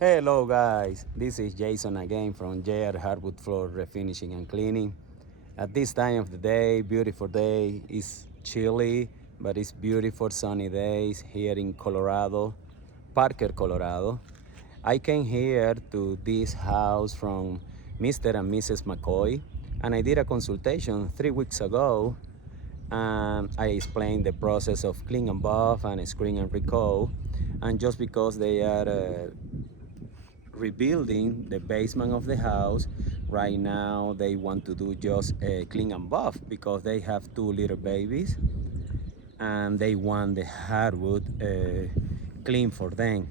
Hello guys, this is Jason again from JR Hardwood Floor Refinishing and Cleaning. At this time of the day, beautiful day, it's chilly, but it's beautiful sunny days here in Colorado, Parker, Colorado. I came here to this house from Mr. and Mrs. McCoy, and I did a consultation 3 weeks ago, and I explained the process of clean and buff and screen and recall. And just because they are rebuilding the basement of the house, right now they want to do just a clean and buff because they have 2 little babies and they want the hardwood clean for them.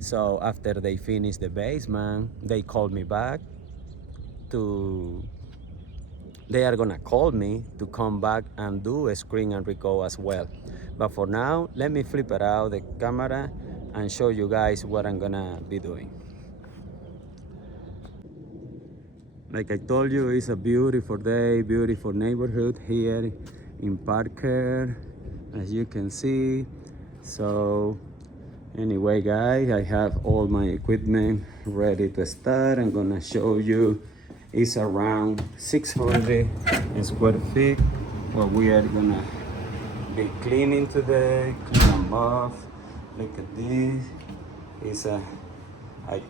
So after they finish the basement, they called me back to they are gonna call me to come back and do a screen and recall as well. But for now, let me flip it out the camera and show you guys what I'm gonna be doing. Like I told you, it's a beautiful day, beautiful neighborhood here in Parker, as you can see. So anyway guys, I have all my equipment ready to start. I'm gonna show you. It's around 600 square feet what we are gonna be cleaning today. Clean and buff. Look at this. It's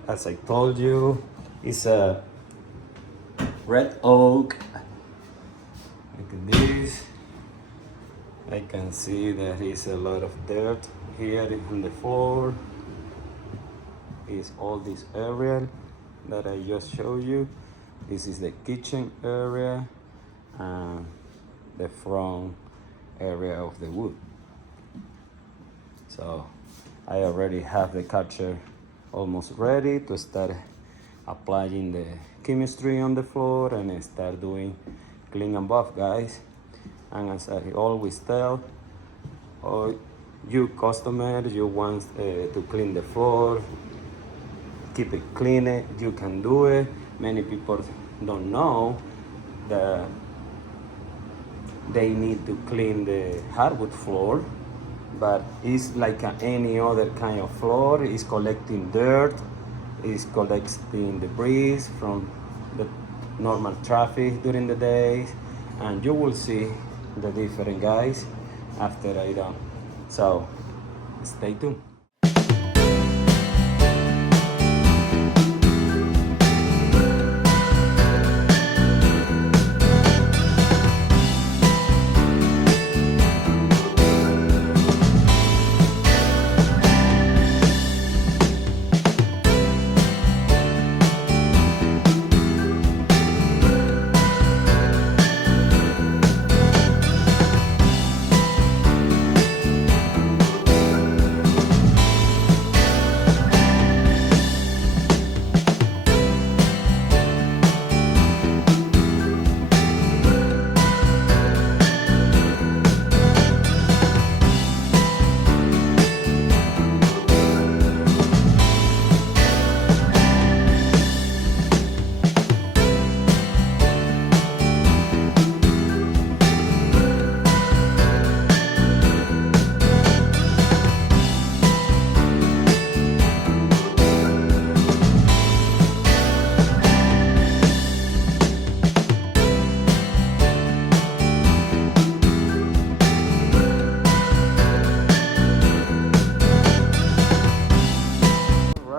as I told you, it's a red oak. Look at this. I can see there is a lot of dirt here on the floor. Is all this area that I just showed you. This is the kitchen area and the front area of the wood. So I already have the catcher almost ready to start applying the chemistry on the floor and start doing clean and buff, guys. And as I always tell all you customers, you want to clean the floor, keep it clean, you can do it. Many people don't know that they need to clean the hardwood floor, but it's like any other kind of floor. It's collecting dirt, it's collecting debris from the normal traffic during the day, and you will see the difference, guys, after I done. So stay tuned.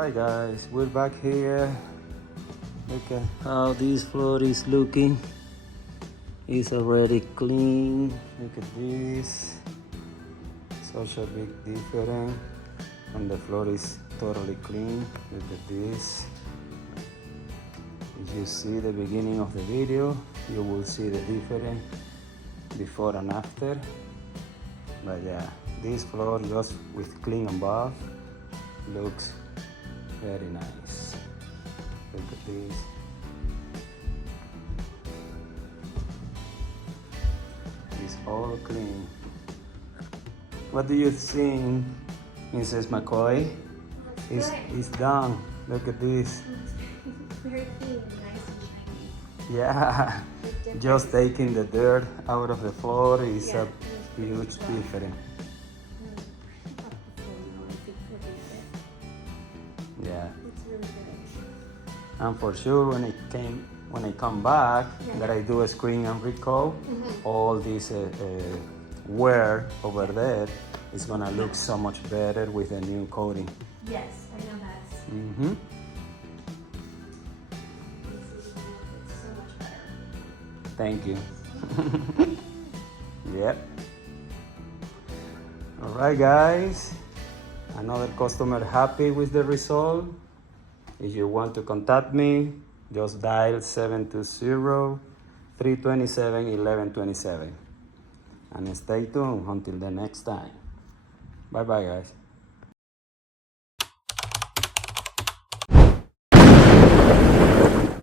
Alright guys, we're back here. Look at how this floor is looking. It's already clean. Look at this. Such a big difference. And the floor is totally clean. Look at this. If you see the beginning of the video, you will see the difference before and after. But yeah, this floor just with clean and buff looks very nice. Look at this. It's all clean. What do you think, Mrs. McCoy? It's done. Look at this. Very clean, nice and shiny. Yeah, just taking the dirt out of the floor is a huge difference. Yeah, It's really good. And for sure, when I come back, Yeah. that I do a screen and recall, all this wear over there is gonna look so much better with the new coating. Yes, I know that's. Mm-hmm. It's so much better. Thank you. Yep. All right, guys. Another customer happy with the result. If you want to contact me, just dial 720-327-1127. And stay tuned until the next time. Bye-bye, guys.